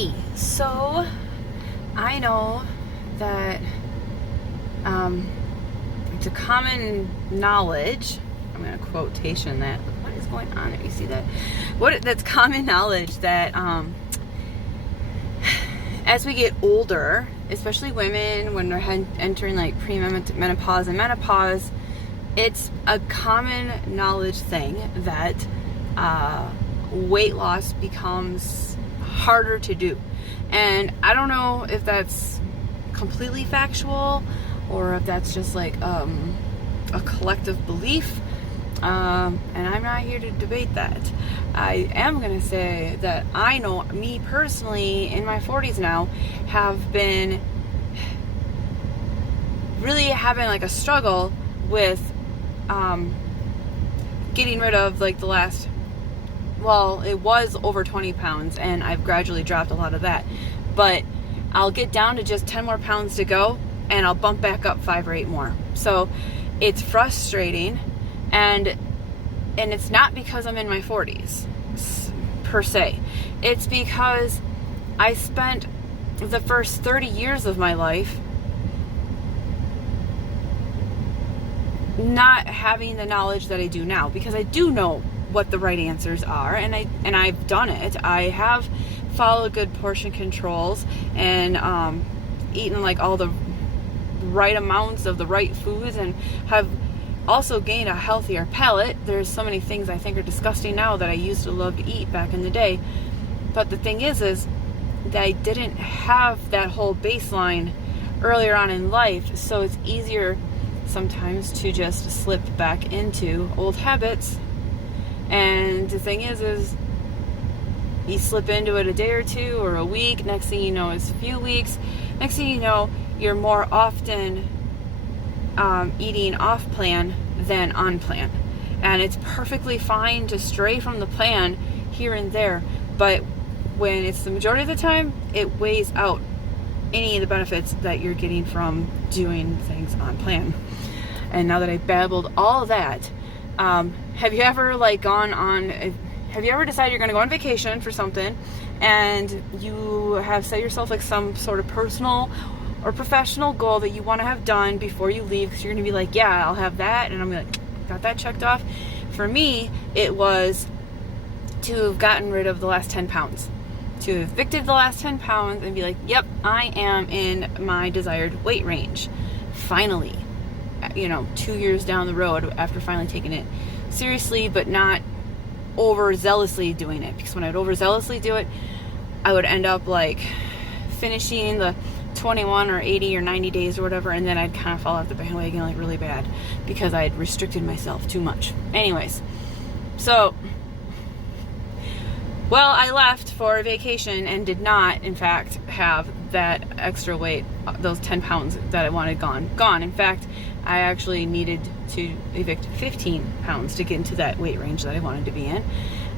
Okay, so I know that it's a common knowledge. I'm going to quotation that. What is going on there? You see that? That's common knowledge that as we get older, especially women, when they're entering like premenopause and menopause, it's a common knowledge thing that weight loss becomes harder to do. And I don't know if that's completely factual or if that's just like a collective belief. And I'm not here to debate that. I am going to say that I know, me personally, in my 40s now, have been really having like a struggle with getting rid of like the last, well, it was over 20 pounds and I've gradually dropped a lot of that, but I'll get down to just 10 more pounds to go and I'll bump back up 5 or 8 more. So it's frustrating, and it's not because I'm in my 40s per se. It's because I spent the first 30 years of my life not having the knowledge that I do now, because I do know what the right answers are, and I've done it. I have followed good portion controls and eaten like all the right amounts of the right foods, and have also gained a healthier palate. There's so many things I think are disgusting now that I used to love to eat back in the day. But the thing is that I didn't have that whole baseline earlier on in life, so it's easier sometimes to just slip back into old habits. And the thing is you slip into it a day or two or a week, next thing you know it's a few weeks, next thing you know you're more often eating off plan than on plan. And it's perfectly fine to stray from the plan here and there, but when it's the majority of the time, it weighs out any of the benefits that you're getting from doing things on plan. And now that I've babbled all that, have you ever have you ever decided you're going to go on vacation for something, and you have set yourself like some sort of personal or professional goal that you want to have done before you leave, because you're going to be like, yeah, I'll have that, and I'm like, got that checked off. For me, it was to have gotten rid of the last 10 pounds, to have evicted the last 10 pounds and be like, yep, I am in my desired weight range. Finally, 2 years down the road after finally taking it seriously, but not overzealously doing it, because when I'd overzealously do it, I would end up like finishing the 21 or 80 or 90 days or whatever, and then I'd kind of fall off the bandwagon like really bad because I had restricted myself too much. Anyways, so I left for a vacation and did not, in fact, have that extra weight, those 10 pounds that I wanted gone. In fact, I actually needed to evict 15 pounds to get into that weight range that I wanted to be in.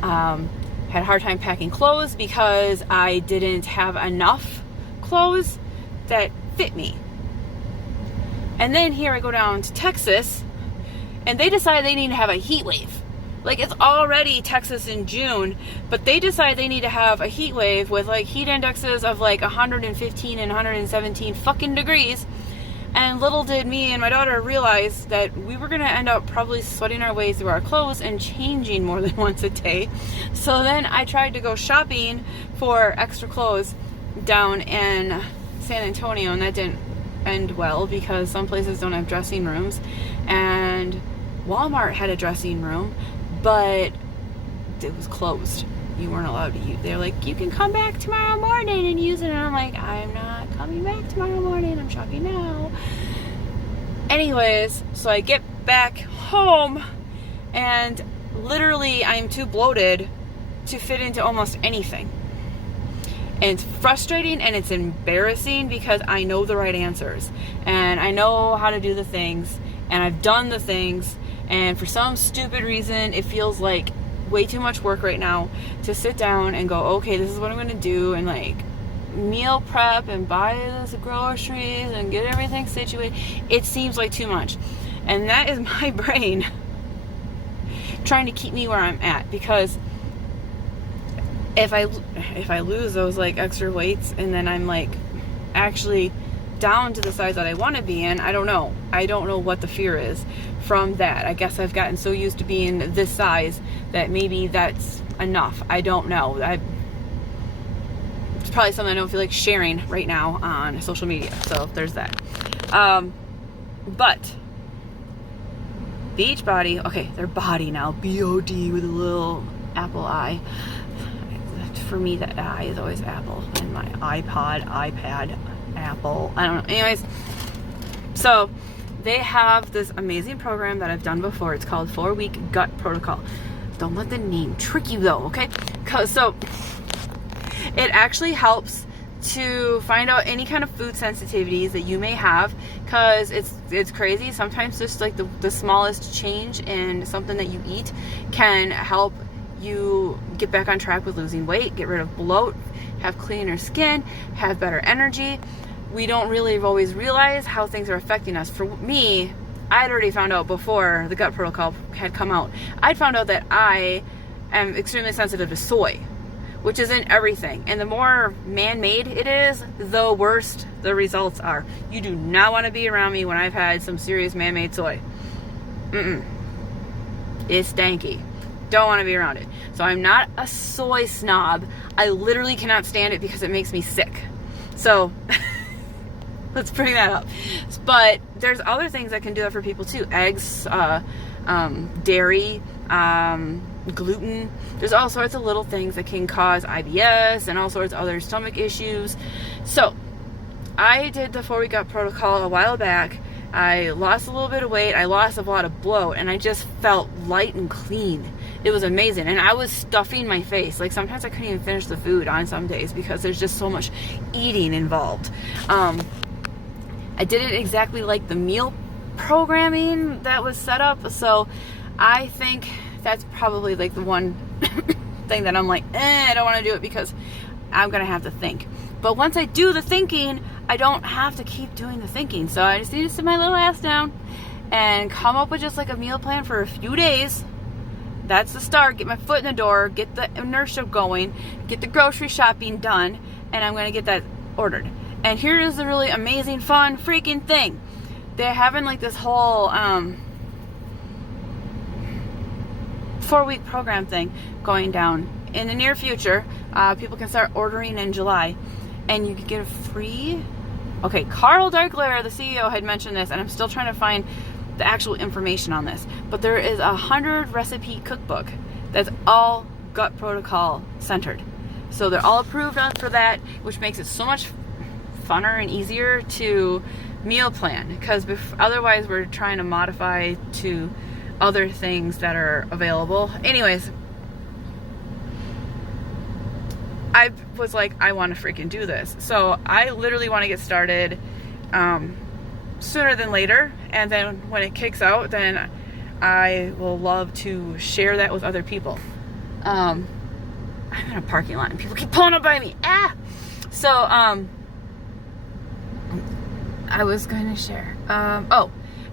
Had a hard time packing clothes because I didn't have enough clothes that fit me. And then here I go down to Texas, and they decide they need to have a heat wave. Like, it's already Texas in June, but they decide they need to have a heat wave with like heat indexes of like 115 and 117 fucking degrees. And little did me and my daughter realize that we were going to end up probably sweating our way through our clothes and changing more than once a day. So then I tried to go shopping for extra clothes down in San Antonio, and that didn't end well because some places don't have dressing rooms, and Walmart had a dressing room, but it was closed. You weren't allowed to use. They're like, you can come back tomorrow morning and use it. And I'm like, I'm not coming back tomorrow morning. I'm shopping now. Anyways, so I get back home, and literally I'm too bloated to fit into almost anything. And it's frustrating and it's embarrassing because I know the right answers and I know how to do the things and I've done the things, and for some stupid reason it feels like way too much work right now to sit down and go, okay, this is what I'm going to do, and like meal prep and buy the groceries and get everything situated. It seems like too much, and that is my brain trying to keep me where I'm at, because if I lose those like extra weights and then I'm like actually down to the size that I want to be in, I don't know what the fear is from that. I guess I've gotten so used to being this size that maybe that's enough. I don't know. It's probably something I don't feel like sharing right now on social media, so there's that. But Beachbody, okay, their body now, B-O-D with a little apple eye. For me, that eye is always Apple, and my iPad, Apple, I don't know. Anyways, so they have this amazing program that I've done before. It's called 4-Week Gut Protocol. Don't let the name trick you though, okay? So it actually helps to find out any kind of food sensitivities that you may have, because it's crazy. Sometimes just like the smallest change in something that you eat can help you get back on track with losing weight, get rid of bloat, have cleaner skin, have better energy. We don't really always realize how things are affecting us. For me, I'd already found out before the gut protocol had come out. I'd found out that I am extremely sensitive to soy, which is in everything. And the more man-made it is, the worse the results are. You do not want to be around me when I've had some serious man-made soy. It's stanky. Don't want to be around it. So I'm not a soy snob. I literally cannot stand it because it makes me sick. So let's bring that up. But there's other things that can do that for people too. Eggs, dairy, gluten. There's all sorts of little things that can cause IBS and all sorts of other stomach issues. So I did the 4-Week Gut Protocol a while back. I lost a little bit of weight. I lost a lot of bloat, and I just felt light and clean. It was amazing. And I was stuffing my face. Like sometimes I couldn't even finish the food on some days because there's just so much eating involved. I didn't exactly like the meal programming that was set up. So I think that's probably like the one thing that I'm like, I don't want to do it because I'm going to have to think. But once I do the thinking, I don't have to keep doing the thinking. So I just need to sit my little ass down and come up with just like a meal plan for a few days. That's the start. Get my foot in the door, get the inertia going, get the grocery shopping done, and I'm going to get that ordered. And here is the really amazing, fun, freaking thing. They're having like this whole 4-week program thing going down. In the near future, people can start ordering in July, and you could get a free... Okay, Carl Daikeler, the CEO, had mentioned this, and I'm still trying to find the actual information on this. But there is a 100 recipe cookbook that's all gut protocol centered. So they're all approved for that, which makes it so much funner and easier to meal plan, because otherwise we're trying to modify to other things that are available. Anyways, I was like, I want to freaking do this. So I literally want to get started sooner than later. And then when it kicks out, then I will love to share that with other people. I'm in a parking lot and people keep pulling up by me. So I was going to share. And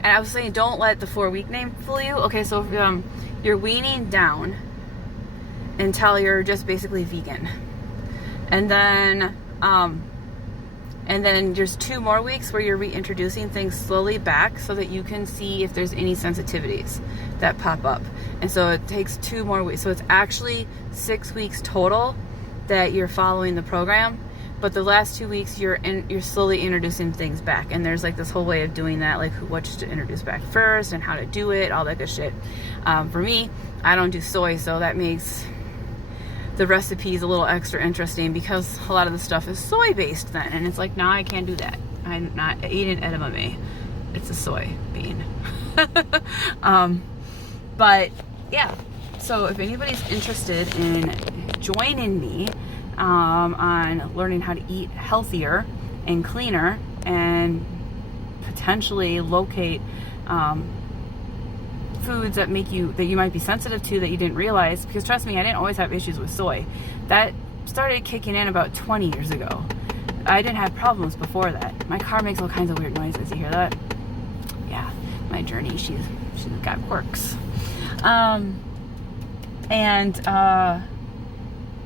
I was saying, don't let the 4-week name fool you. Okay, so you're weaning down until you're just basically vegan. And then there's 2 more weeks where you're reintroducing things slowly back so that you can see if there's any sensitivities that pop up. And so it takes 2 more weeks. So it's actually 6 weeks total that you're following the program. But the last 2 weeks you're slowly introducing things back. And there's like this whole way of doing that, like what to introduce back first and how to do it, all that good shit. For me, I don't do soy, so that makes the recipe is a little extra interesting because a lot of the stuff is soy based then, and it's like, nah, I can't do that. I'm not eating edamame. It's a soy bean. But yeah, so if anybody's interested in joining me on learning how to eat healthier and cleaner and potentially locate foods that you might be sensitive to that you didn't realize, because trust me, I didn't always have issues with soy. That started kicking in about 20 years ago. I didn't have problems before that. My car makes all kinds of weird noises. You hear that? Yeah, my journey, she's got quirks.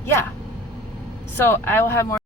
Yeah, So I will have more